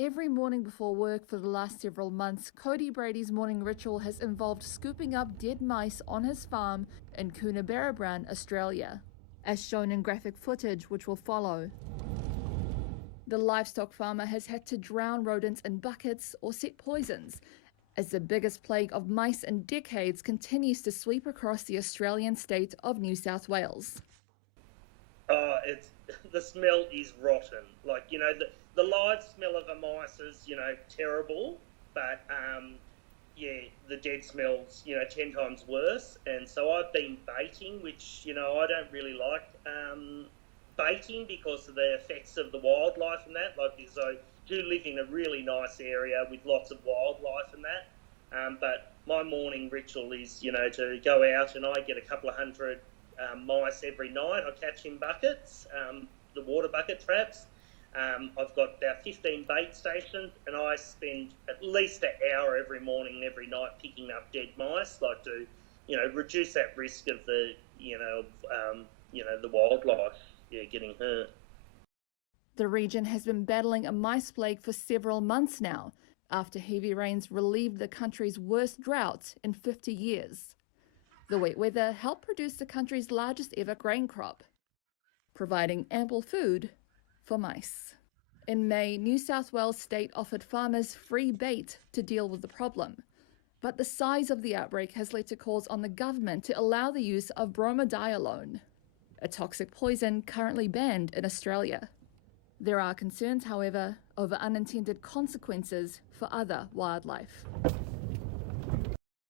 Every morning before work for the last several months, Cody Brady's morning ritual has involved scooping up dead mice on his farm in Coonabarabran, Australia, as shown in graphic footage which will follow. The livestock farmer has had to drown rodents in buckets or set poisons, as the biggest plague of mice in decades continues to sweep across the Australian state of New South Wales. The smell is rotten. Like, you know, the live smell of a mice is, you know, terrible, but the dead smell's, you know, 10 times worse. And so I've been baiting, which, you know, I don't really like baiting because of the effects of the wildlife and that. Like, because I do live in a really nice area with lots of wildlife and that. But my morning ritual is, you know, to go out and I get a couple of hundred mice every night. I catch in buckets, the water bucket traps. I've got about 15 bait stations, and I spend at least an hour every morning and every night picking up dead mice, like to, you know, reduce that risk of the, the wildlife, getting hurt. The region has been battling a mice plague for several months now, after heavy rains relieved the country's worst drought in 50 years. The wet weather helped produce the country's largest ever grain crop, providing ample food for mice. In May, New South Wales State offered farmers free bait to deal with the problem, but the size of the outbreak has led to calls on the government to allow the use of bromadiolone, a toxic poison currently banned in Australia. There are concerns, however, over unintended consequences for other wildlife.